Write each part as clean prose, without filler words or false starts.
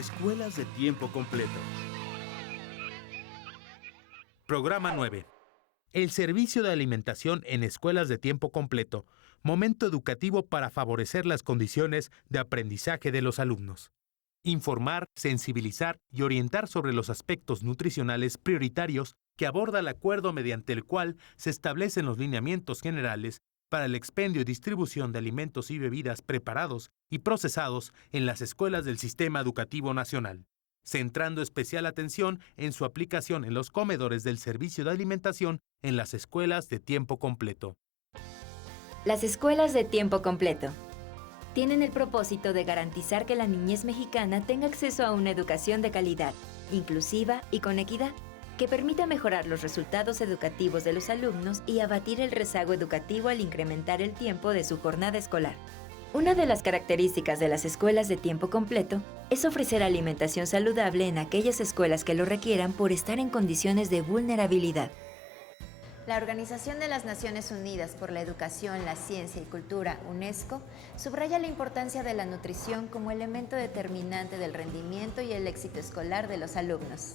Escuelas de tiempo completo. Programa 9. El servicio de alimentación en escuelas de tiempo completo. Momento educativo para favorecer las condiciones de aprendizaje de los alumnos. Informar, sensibilizar y orientar sobre los aspectos nutricionales prioritarios que aborda el acuerdo mediante el cual se establecen los lineamientos generales para el expendio y distribución de alimentos y bebidas preparados y procesados en las escuelas del Sistema Educativo Nacional, centrando especial atención en su aplicación en los comedores del servicio de alimentación en las escuelas de tiempo completo. Las escuelas de tiempo completo tienen el propósito de garantizar que la niñez mexicana tenga acceso a una educación de calidad, inclusiva y con equidad, que permita mejorar los resultados educativos de los alumnos y abatir el rezago educativo al incrementar el tiempo de su jornada escolar. Una de las características de las escuelas de tiempo completo es ofrecer alimentación saludable en aquellas escuelas que lo requieran por estar en condiciones de vulnerabilidad. La Organización de las Naciones Unidas por la Educación, la Ciencia y Cultura, UNESCO, subraya la importancia de la nutrición como elemento determinante del rendimiento y el éxito escolar de los alumnos.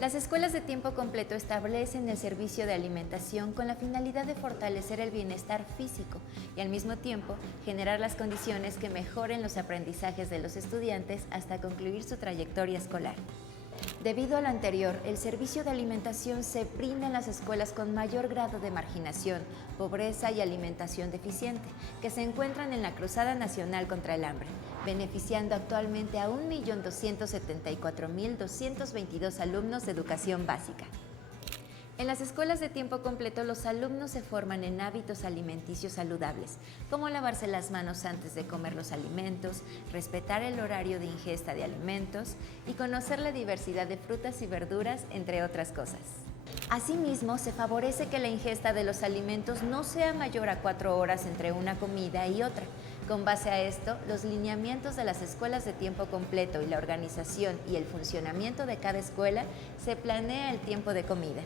Las escuelas de tiempo completo establecen el servicio de alimentación con la finalidad de fortalecer el bienestar físico y al mismo tiempo generar las condiciones que mejoren los aprendizajes de los estudiantes hasta concluir su trayectoria escolar. Debido a lo anterior, el servicio de alimentación se brinda en las escuelas con mayor grado de marginación, pobreza y alimentación deficiente, que se encuentran en la Cruzada Nacional contra el Hambre, beneficiando actualmente a 1.274.222 alumnos de educación básica. En las escuelas de tiempo completo, los alumnos se forman en hábitos alimenticios saludables, como lavarse las manos antes de comer los alimentos, respetar el horario de ingesta de alimentos y conocer la diversidad de frutas y verduras, entre otras cosas. Asimismo, se favorece que la ingesta de los alimentos no sea mayor a 4 horas entre una comida y otra. Con base a esto, los lineamientos de las escuelas de tiempo completo y la organización y el funcionamiento de cada escuela se planea el tiempo de comida.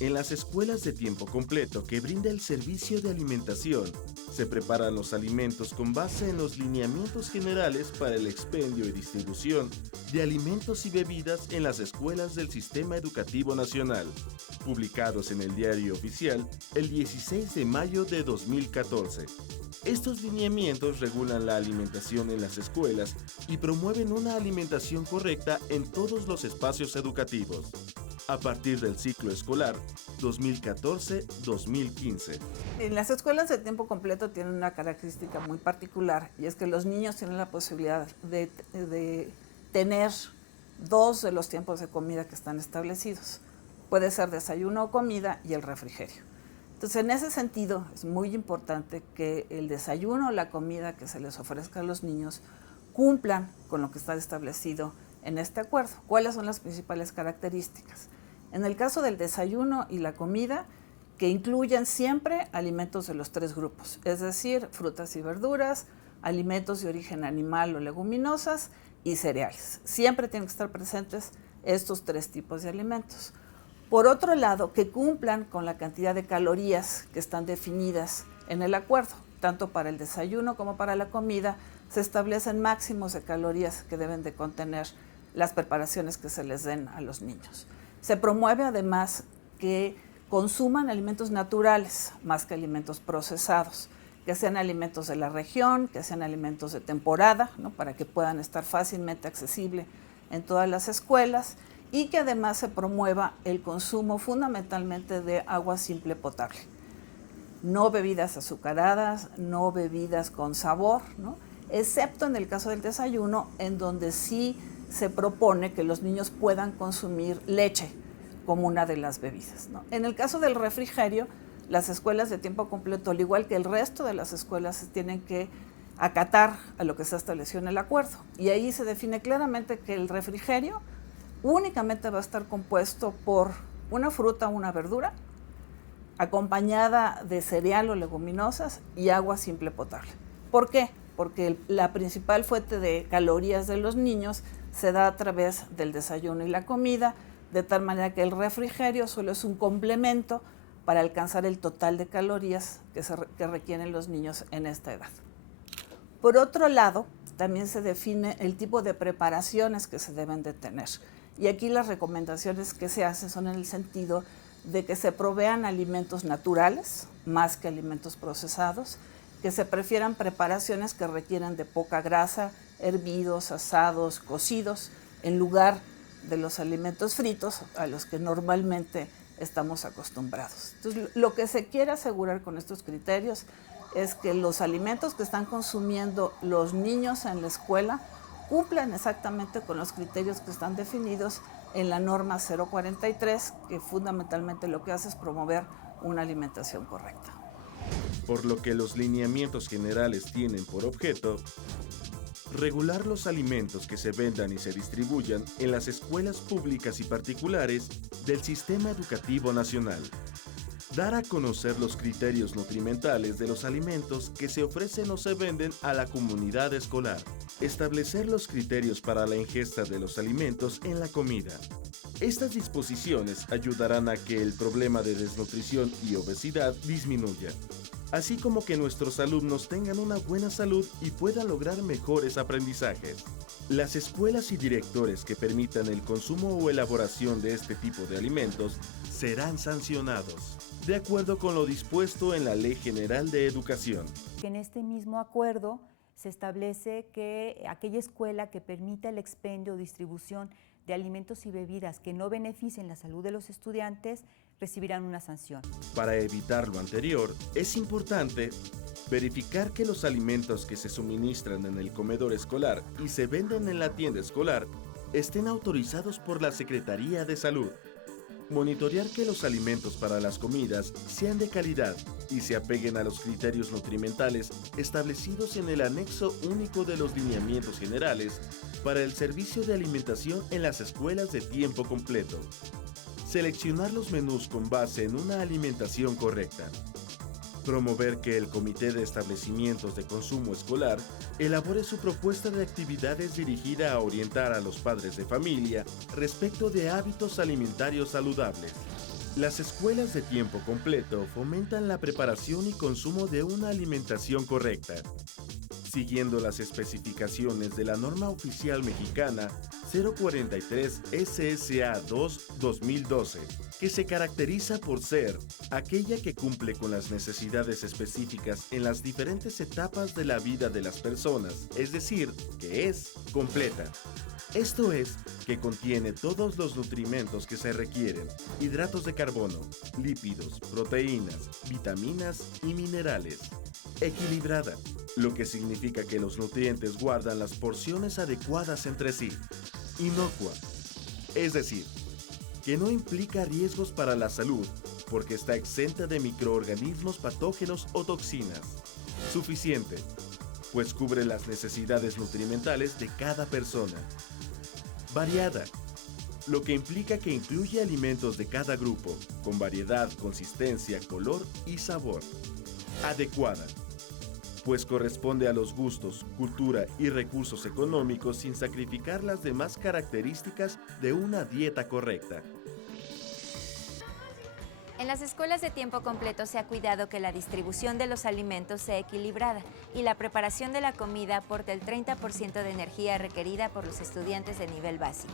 En las escuelas de tiempo completo que brinda el servicio de alimentación, se preparan los alimentos con base en los lineamientos generales para el expendio y distribución de alimentos y bebidas en las escuelas del Sistema Educativo Nacional, publicados en el Diario Oficial el 16 de mayo de 2014. Estos lineamientos regulan la alimentación en las escuelas y promueven una alimentación correcta en todos los espacios educativos, a partir del ciclo escolar 2014-2015. En las escuelas de tiempo completo tienen una característica muy particular, y es que los niños tienen la posibilidad de tener 2 de los tiempos de comida que están establecidos. Puede ser desayuno o comida y el refrigerio. Entonces, en ese sentido, es muy importante que el desayuno o la comida que se les ofrezca a los niños cumplan con lo que está establecido en este acuerdo. ¿Cuáles son las principales características? En el caso del desayuno y la comida, que incluyan siempre alimentos de los 3 grupos, es decir, frutas y verduras, alimentos de origen animal o leguminosas y cereales. Siempre tienen que estar presentes estos 3 tipos de alimentos. Por otro lado, que cumplan con la cantidad de calorías que están definidas en el acuerdo. Tanto para el desayuno como para la comida se establecen máximos de calorías que deben de contener las preparaciones que se les den a los niños. Se promueve además que consuman alimentos naturales más que alimentos procesados, que sean alimentos de la región, que sean alimentos de temporada, ¿no?, para que puedan estar fácilmente accesibles en todas las escuelas, y que además se promueva el consumo fundamentalmente de agua simple potable. No bebidas azucaradas, no bebidas con sabor, ¿no?, excepto en el caso del desayuno, en donde sí se propone que los niños puedan consumir leche como una de las bebidas, ¿no? En el caso del refrigerio, las escuelas de tiempo completo, al igual que el resto de las escuelas, tienen que acatar a lo que se estableció en el acuerdo. Y ahí se define claramente que el refrigerio únicamente va a estar compuesto por una fruta o una verdura, acompañada de cereal o leguminosas y agua simple potable. ¿Por qué? Porque la principal fuente de calorías de los niños se da a través del desayuno y la comida, de tal manera que el refrigerio solo es un complemento para alcanzar el total de calorías que requieren los niños en esta edad. Por otro lado, también se define el tipo de preparaciones que se deben de tener. Y aquí las recomendaciones que se hacen son en el sentido de que se provean alimentos naturales, más que alimentos procesados, que se prefieran preparaciones que requieren de poca grasa, hervidos, asados, cocidos, en lugar de los alimentos fritos a los que normalmente estamos acostumbrados. Entonces, lo que se quiere asegurar con estos criterios es que los alimentos que están consumiendo los niños en la escuela cumplan exactamente con los criterios que están definidos en la norma 043, que fundamentalmente lo que hace es promover una alimentación correcta. Por lo que los lineamientos generales tienen por objeto regular los alimentos que se vendan y se distribuyan en las escuelas públicas y particulares del Sistema Educativo Nacional. Dar a conocer los criterios nutrimentales de los alimentos que se ofrecen o se venden a la comunidad escolar. Establecer los criterios para la ingesta de los alimentos en la comida. Estas disposiciones ayudarán a que el problema de desnutrición y obesidad disminuya, así como que nuestros alumnos tengan una buena salud y puedan lograr mejores aprendizajes. Las escuelas y directores que permitan el consumo o elaboración de este tipo de alimentos serán sancionados, de acuerdo con lo dispuesto en la Ley General de Educación. En este mismo acuerdo se establece que aquella escuela que permita el expendio o distribución de alimentos y bebidas que no beneficien la salud de los estudiantes recibirán una sanción. Para evitar lo anterior, es importante verificar que los alimentos que se suministran en el comedor escolar y se venden en la tienda escolar estén autorizados por la Secretaría de Salud. Monitorear que los alimentos para las comidas sean de calidad y se apeguen a los criterios nutrimentales establecidos en el anexo único de los lineamientos generales para el servicio de alimentación en las escuelas de tiempo completo. Seleccionar los menús con base en una alimentación correcta. Promover que el Comité de Establecimientos de Consumo Escolar elabore su propuesta de actividades dirigida a orientar a los padres de familia respecto de hábitos alimentarios saludables. Las escuelas de tiempo completo fomentan la preparación y consumo de una alimentación correcta, siguiendo las especificaciones de la norma oficial mexicana 043 SSA 2-2012, que se caracteriza por ser aquella que cumple con las necesidades específicas en las diferentes etapas de la vida de las personas, es decir, que es completa. Esto es, que contiene todos los nutrimentos que se requieren, hidratos de carbono, lípidos, proteínas, vitaminas y minerales. Equilibrada, lo que significa que los nutrientes guardan las porciones adecuadas entre sí. Inocua, es decir, que no implica riesgos para la salud porque está exenta de microorganismos patógenos o toxinas. Suficiente, pues cubre las necesidades nutrimentales de cada persona. Variada, lo que implica que incluye alimentos de cada grupo, con variedad, consistencia, color y sabor. Adecuada, pues corresponde a los gustos, cultura y recursos económicos sin sacrificar las demás características de una dieta correcta. En las escuelas de tiempo completo se ha cuidado que la distribución de los alimentos sea equilibrada y la preparación de la comida aporte el 30% de energía requerida por los estudiantes de nivel básico.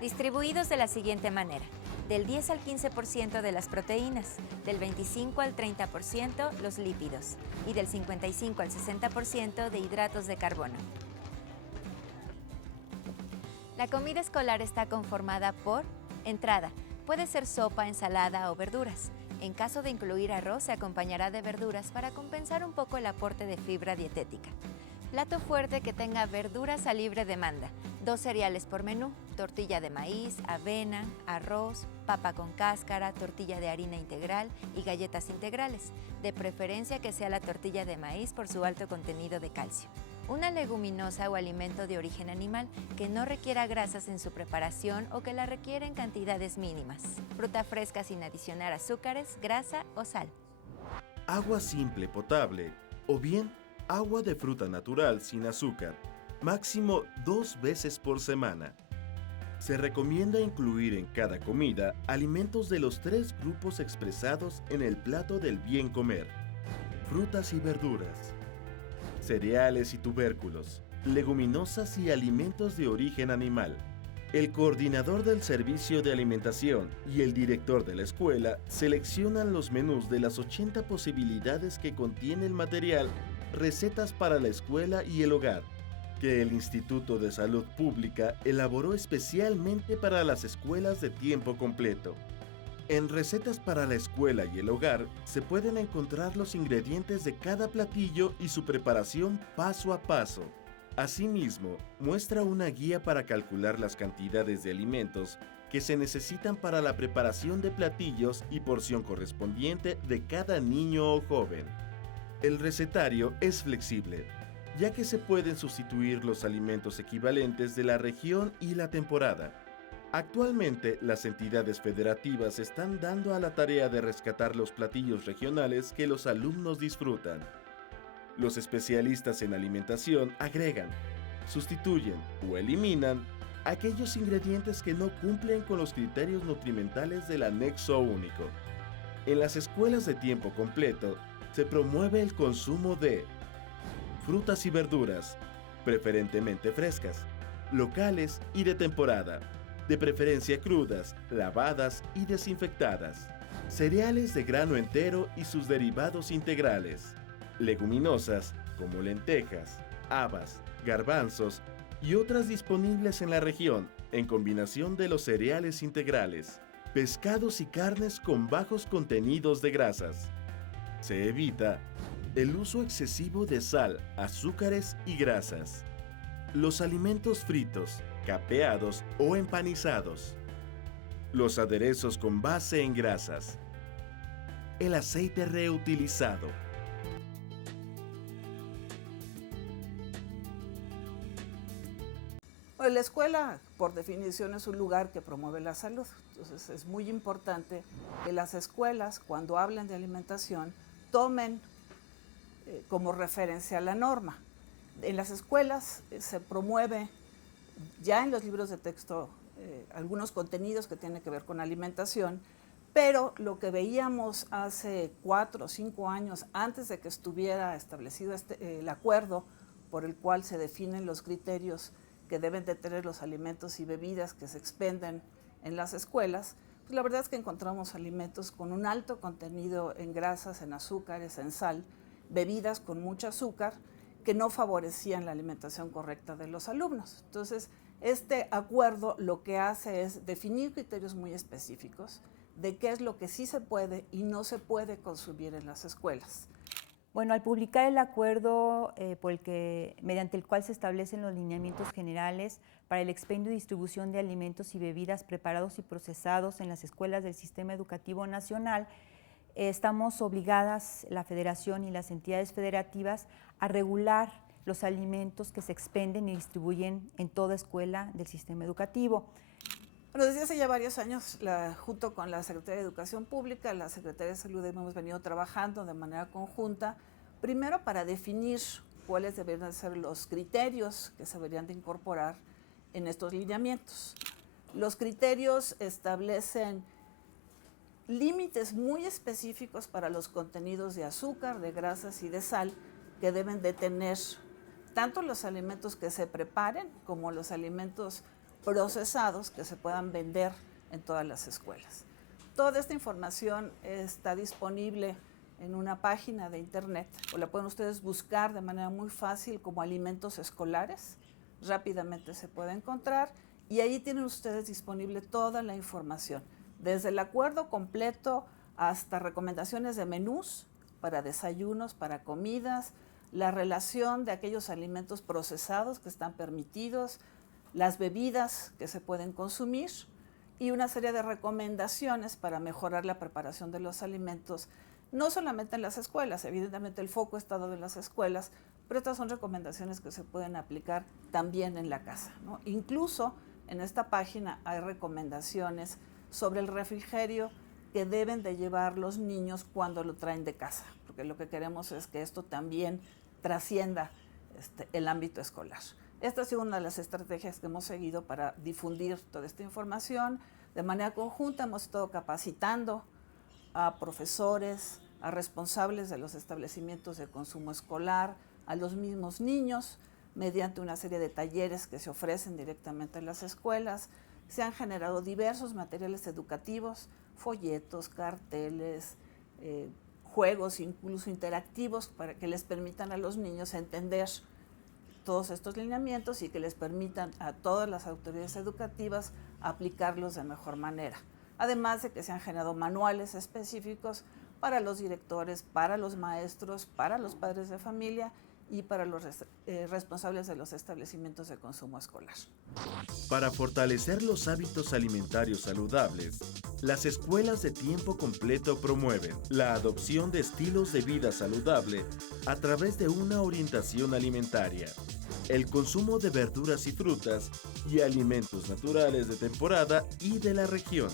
Distribuidos de la siguiente manera: del 10 al 15% de las proteínas, del 25 al 30% los lípidos y del 55 al 60% de hidratos de carbono. La comida escolar está conformada por entrada. Puede ser sopa, ensalada o verduras. En caso de incluir arroz, se acompañará de verduras para compensar un poco el aporte de fibra dietética. Plato fuerte que tenga verduras a libre demanda. 2 cereales por menú: tortilla de maíz, avena, arroz, papa con cáscara, tortilla de harina integral y galletas integrales. De preferencia que sea la tortilla de maíz por su alto contenido de calcio. Una leguminosa o alimento de origen animal que no requiera grasas en su preparación o que la requiera en cantidades mínimas. Fruta fresca sin adicionar azúcares, grasa o sal. Agua simple potable o bien agua de fruta natural sin azúcar, máximo 2 veces por semana. Se recomienda incluir en cada comida alimentos de los 3 grupos expresados en el plato del bien comer: frutas y verduras, cereales y tubérculos, leguminosas y alimentos de origen animal. El coordinador del servicio de alimentación y el director de la escuela seleccionan los menús de las 80 posibilidades que contiene el material Recetas para la Escuela y el Hogar, que el Instituto de Salud Pública elaboró especialmente para las escuelas de tiempo completo. En Recetas para la Escuela y el Hogar se pueden encontrar los ingredientes de cada platillo y su preparación paso a paso. Asimismo, muestra una guía para calcular las cantidades de alimentos que se necesitan para la preparación de platillos y porción correspondiente de cada niño o joven. El recetario es flexible, ya que se pueden sustituir los alimentos equivalentes de la región y la temporada. Actualmente, las entidades federativas están dando a la tarea de rescatar los platillos regionales que los alumnos disfrutan. Los especialistas en alimentación agregan, sustituyen o eliminan aquellos ingredientes que no cumplen con los criterios nutrimentales del anexo único. En las escuelas de tiempo completo, se promueve el consumo de frutas y verduras, preferentemente frescas, locales y de temporada, de preferencia crudas, lavadas y desinfectadas, cereales de grano entero y sus derivados integrales, leguminosas como lentejas, habas, garbanzos y otras disponibles en la región en combinación de los cereales integrales, pescados y carnes con bajos contenidos de grasas. Se evita el uso excesivo de sal, azúcares y grasas. Los alimentos fritos, capeados o empanizados. Los aderezos con base en grasas. El aceite reutilizado. La escuela, por definición, es un lugar que promueve la salud. Entonces, es muy importante que las escuelas, cuando hablen de alimentación, tomen como referencia la norma. En las escuelas se promueve ya en los libros de texto algunos contenidos que tienen que ver con alimentación, pero lo que veíamos hace 4 o 5 años, antes de que estuviera establecido el acuerdo por el cual se definen los criterios que deben de tener los alimentos y bebidas que se expenden en las escuelas, pues la verdad es que encontramos alimentos con un alto contenido en grasas, en azúcares, en sal, bebidas con mucho azúcar, que no favorecían la alimentación correcta de los alumnos. Entonces, este acuerdo lo que hace es definir criterios muy específicos de qué es lo que sí se puede y no se puede consumir en las escuelas. Bueno, al publicar el acuerdo mediante el cual se establecen los lineamientos generales para el expendio y distribución de alimentos y bebidas preparados y procesados en las escuelas del Sistema Educativo Nacional, estamos obligadas, la Federación y las entidades federativas, a regular los alimentos que se expenden y distribuyen en toda escuela del sistema educativo. Bueno, desde hace ya varios años, junto con la Secretaría de Educación Pública, la Secretaría de Salud, hemos venido trabajando de manera conjunta, primero para definir cuáles deberían ser los criterios que se deberían de incorporar en estos lineamientos. Los criterios establecen límites muy específicos para los contenidos de azúcar, de grasas y de sal que deben de tener tanto los alimentos que se preparen como los alimentos procesados que se puedan vender en todas las escuelas. Toda esta información está disponible en una página de internet, o la pueden ustedes buscar de manera muy fácil como alimentos escolares. Rápidamente se puede encontrar y ahí tienen ustedes disponible toda la información, desde el acuerdo completo hasta recomendaciones de menús para desayunos, para comidas, la relación de aquellos alimentos procesados que están permitidos, las bebidas que se pueden consumir y una serie de recomendaciones para mejorar la preparación de los alimentos, no solamente en las escuelas, evidentemente el foco está dado en las escuelas, pero estas son recomendaciones que se pueden aplicar también en la casa, ¿no? Incluso en esta página hay recomendaciones sobre el refrigerio que deben de llevar los niños cuando lo traen de casa, porque lo que queremos es que esto también trascienda el ámbito escolar. Esta ha sido una de las estrategias que hemos seguido para difundir toda esta información. De manera conjunta hemos estado capacitando a profesores, a responsables de los establecimientos de consumo escolar, a los mismos niños, mediante una serie de talleres que se ofrecen directamente en las escuelas. Se han generado diversos materiales educativos, folletos, carteles, juegos incluso interactivos para que les permitan a los niños entender todos estos lineamientos y que les permitan a todas las autoridades educativas aplicarlos de mejor manera. Además de que se han generado manuales específicos para los directores, para los maestros, para los padres de familia y para los responsables de los establecimientos de consumo escolar. Para fortalecer los hábitos alimentarios saludables, las escuelas de tiempo completo promueven la adopción de estilos de vida saludable a través de una orientación alimentaria, el consumo de verduras y frutas y alimentos naturales de temporada y de la región,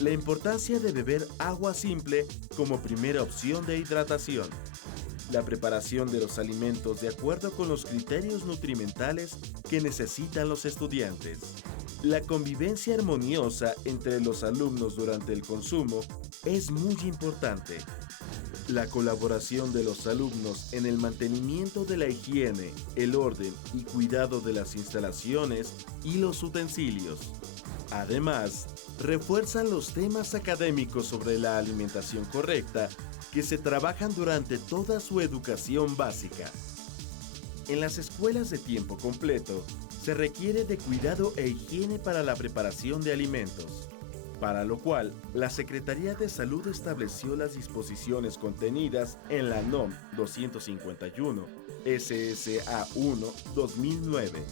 la importancia de beber agua simple como primera opción de hidratación, la preparación de los alimentos de acuerdo con los criterios nutrimentales que necesitan los estudiantes, la convivencia armoniosa entre los alumnos durante el consumo es muy importante. La colaboración de los alumnos en el mantenimiento de la higiene, el orden y cuidado de las instalaciones y los utensilios. Además, refuerzan los temas académicos sobre la alimentación correcta que se trabajan durante toda su educación básica. En las escuelas de tiempo completo, se requiere de cuidado e higiene para la preparación de alimentos, para lo cual la Secretaría de Salud estableció las disposiciones contenidas en la NOM 251 SSA 1 2009.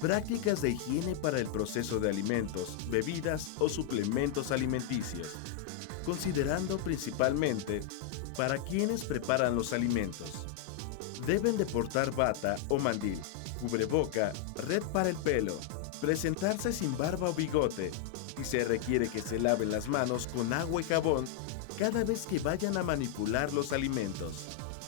Prácticas de higiene para el proceso de alimentos, bebidas o suplementos alimenticios, considerando principalmente para quienes preparan los alimentos. Deben de portar bata o mandil, cubreboca, red para el pelo, presentarse sin barba o bigote y se requiere que se laven las manos con agua y jabón cada vez que vayan a manipular los alimentos.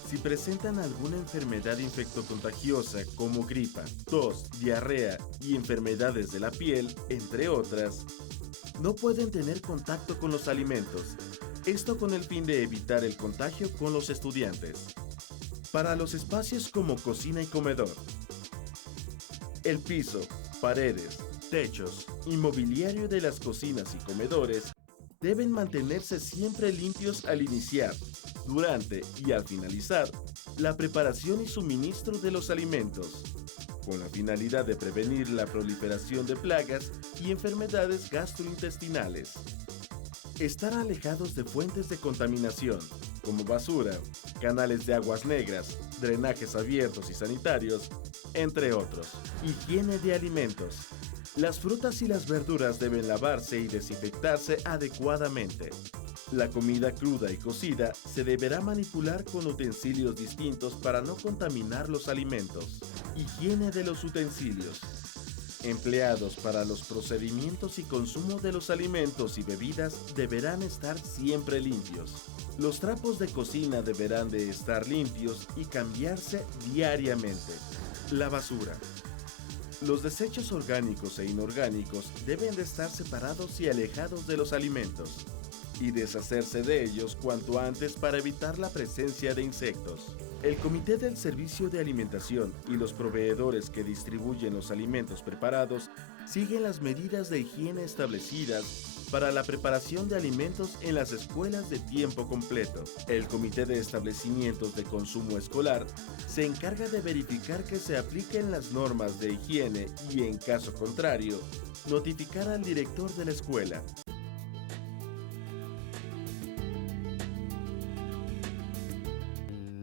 Si presentan alguna enfermedad infectocontagiosa como gripa, tos, diarrea y enfermedades de la piel, entre otras, no pueden tener contacto con los alimentos, esto con el fin de evitar el contagio con los estudiantes. Para los espacios como cocina y comedor, el piso, paredes, techos y mobiliario de las cocinas y comedores deben mantenerse siempre limpios al iniciar, durante y al finalizar la preparación y suministro de los alimentos, con la finalidad de prevenir la proliferación de plagas y enfermedades gastrointestinales. Estar alejados de fuentes de contaminación, como basura, canales de aguas negras, drenajes abiertos y sanitarios, entre otros. Higiene de alimentos. Las frutas y las verduras deben lavarse y desinfectarse adecuadamente. La comida cruda y cocida se deberá manipular con utensilios distintos para no contaminar los alimentos. Higiene de los utensilios. Empleados para los procedimientos y consumo de los alimentos y bebidas deberán estar siempre limpios. Los trapos de cocina deberán de estar limpios y cambiarse diariamente. La basura. Los desechos orgánicos e inorgánicos deben de estar separados y alejados de los alimentos y deshacerse de ellos cuanto antes para evitar la presencia de insectos. El Comité del Servicio de Alimentación y los proveedores que distribuyen los alimentos preparados siguen las medidas de higiene establecidas para la preparación de alimentos en las escuelas de tiempo completo. El Comité de Establecimientos de Consumo Escolar se encarga de verificar que se apliquen las normas de higiene y, en caso contrario, notificar al director de la escuela.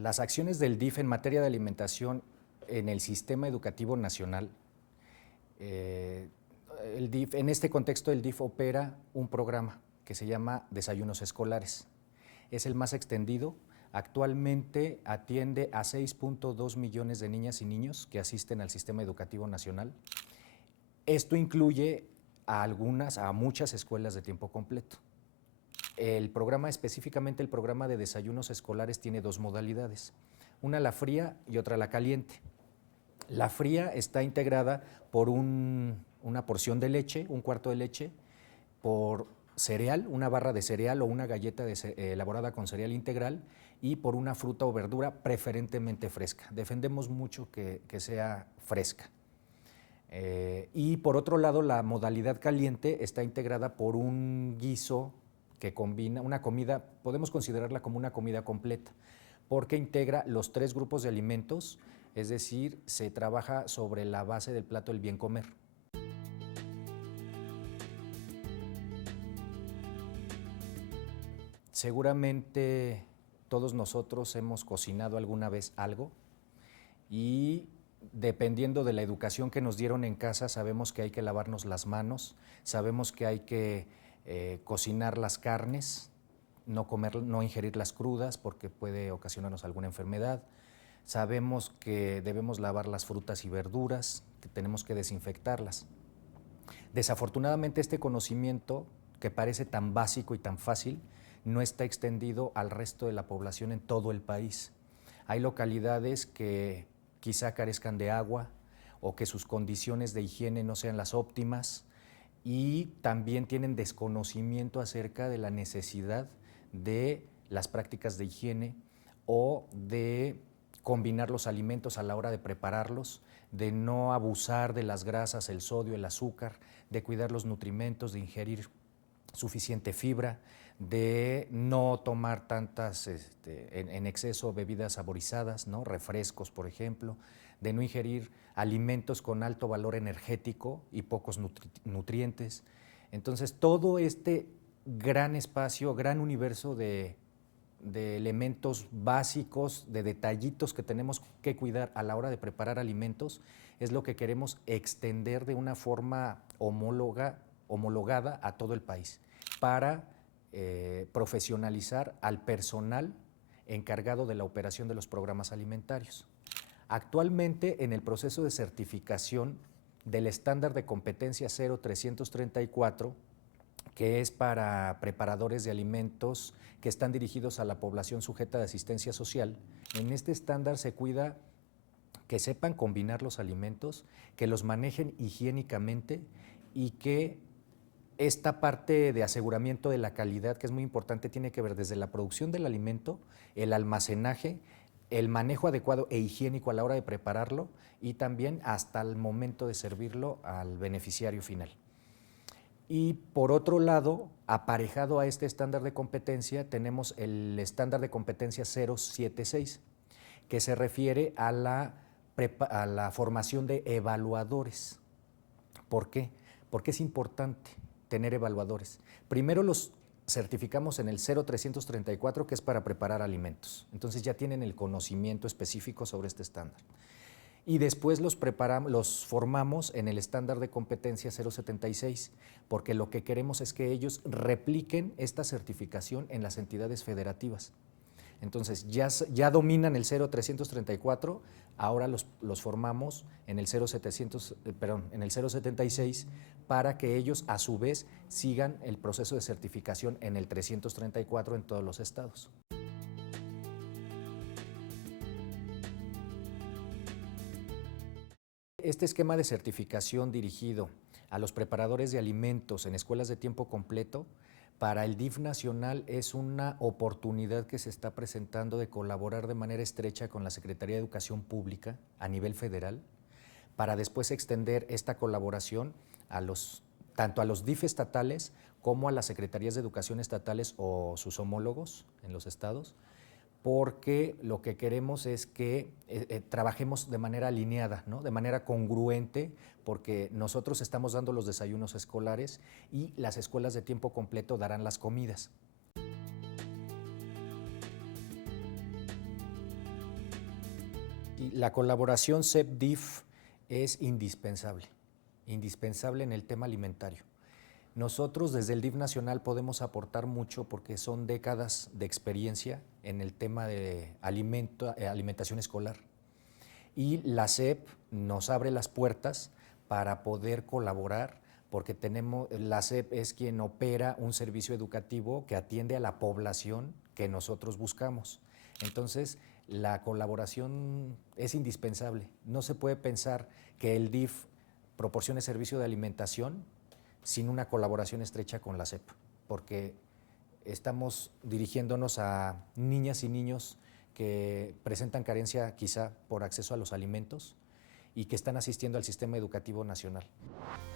Las acciones del DIF en materia de alimentación en el sistema educativo nacional, el DIF, en este contexto el DIF opera un programa que se llama Desayunos Escolares. Es el más extendido, actualmente atiende a 6.2 millones de niñas y niños que asisten al sistema educativo nacional. Esto incluye a muchas escuelas de tiempo completo. El programa, específicamente el programa de desayunos escolares, tiene dos modalidades, una la fría y otra la caliente. La fría está integrada por una porción de leche, un cuarto de leche, por cereal, una barra de cereal o una galleta elaborada con cereal integral y por una fruta o verdura preferentemente fresca. Defendemos mucho que sea fresca. Y por otro lado, la modalidad caliente está integrada por un guiso que combina una comida, podemos considerarla como una comida completa, porque integra los 3 grupos de alimentos, es decir, se trabaja sobre la base del plato del bien comer. Seguramente todos nosotros hemos cocinado alguna vez algo y dependiendo de la educación que nos dieron en casa, sabemos que hay que lavarnos las manos, sabemos que hay que cocinar las carnes, no ingerirlas crudas porque puede ocasionarnos alguna enfermedad. Sabemos que debemos lavar las frutas y verduras, que tenemos que desinfectarlas. Desafortunadamente, este conocimiento, que parece tan básico y tan fácil, no está extendido al resto de la población en todo el país. Hay localidades que quizá carezcan de agua o que sus condiciones de higiene no sean las óptimas y también tienen desconocimiento acerca de la necesidad de las prácticas de higiene o de combinar los alimentos a la hora de prepararlos, de no abusar de las grasas, el sodio, el azúcar, de cuidar los nutrimentos, de ingerir suficiente fibra, de no tomar tantas en exceso bebidas saborizadas, ¿no? Refrescos, por ejemplo, de no ingerir alimentos con alto valor energético y pocos nutrientes. Entonces, todo este gran espacio, gran universo de elementos básicos, de detallitos que tenemos que cuidar a la hora de preparar alimentos, es lo que queremos extender de una forma homologada a todo el país, para profesionalizar al personal encargado de la operación de los programas alimentarios. Actualmente, en el proceso de certificación del estándar de competencia 0334, que es para preparadores de alimentos que están dirigidos a la población sujeta de asistencia social, en este estándar se cuida que sepan combinar los alimentos, que los manejen higiénicamente y que esta parte de aseguramiento de la calidad, que es muy importante, tiene que ver desde la producción del alimento, el almacenaje, el manejo adecuado e higiénico a la hora de prepararlo y también hasta el momento de servirlo al beneficiario final. Y por otro lado, aparejado a este estándar de competencia, tenemos el estándar de competencia 076, que se refiere a la formación de evaluadores. ¿Por qué? Porque es importante tener evaluadores. Primero los certificamos en el 0334, que es para preparar alimentos. Entonces ya tienen el conocimiento específico sobre este estándar. Y después los formamos en el estándar de competencia 076, porque lo que queremos es que ellos repliquen esta certificación en las entidades federativas. Entonces ya dominan el 0334, ahora los formamos en el 076 para que ellos a su vez sigan el proceso de certificación en el 334 en todos los estados. Este esquema de certificación dirigido a los preparadores de alimentos en escuelas de tiempo completo para el DIF nacional es una oportunidad que se está presentando de colaborar de manera estrecha con la Secretaría de Educación Pública a nivel federal para después extender esta colaboración tanto a los DIF estatales como a las Secretarías de Educación estatales o sus homólogos en los estados, porque lo que queremos es que trabajemos de manera alineada, ¿no? De manera congruente, porque nosotros estamos dando los desayunos escolares y las escuelas de tiempo completo darán las comidas. Y la colaboración CEP-DIF es indispensable en el tema alimentario. Nosotros desde el DIF nacional podemos aportar mucho porque son décadas de experiencia en el tema de alimentación escolar. Y la SEP nos abre las puertas para poder colaborar porque la SEP es quien opera un servicio educativo que atiende a la población que nosotros buscamos. Entonces, la colaboración es indispensable. No se puede pensar que el DIF proporcione servicio de alimentación sin una colaboración estrecha con la SEP, porque estamos dirigiéndonos a niñas y niños que presentan carencia quizá por acceso a los alimentos y que están asistiendo al sistema educativo nacional.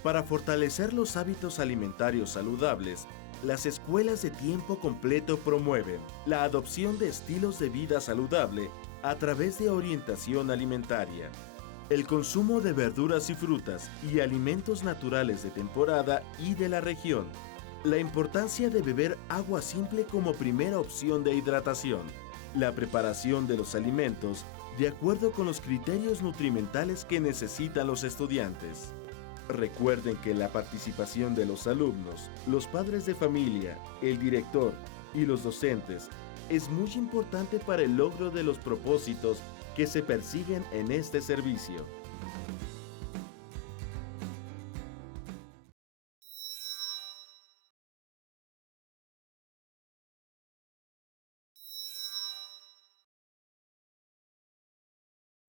Para fortalecer los hábitos alimentarios saludables, las escuelas de tiempo completo promueven la adopción de estilos de vida saludable a través de orientación alimentaria, el consumo de verduras y frutas y alimentos naturales de temporada y de la región, la importancia de beber agua simple como primera opción de hidratación, la preparación de los alimentos de acuerdo con los criterios nutrimentales que necesitan los estudiantes. Recuerden que la participación de los alumnos, los padres de familia, el director y los docentes es muy importante para el logro de los propósitos que se persiguen en este servicio.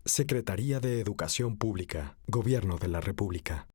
Secretaría de Educación Pública, Gobierno de la República.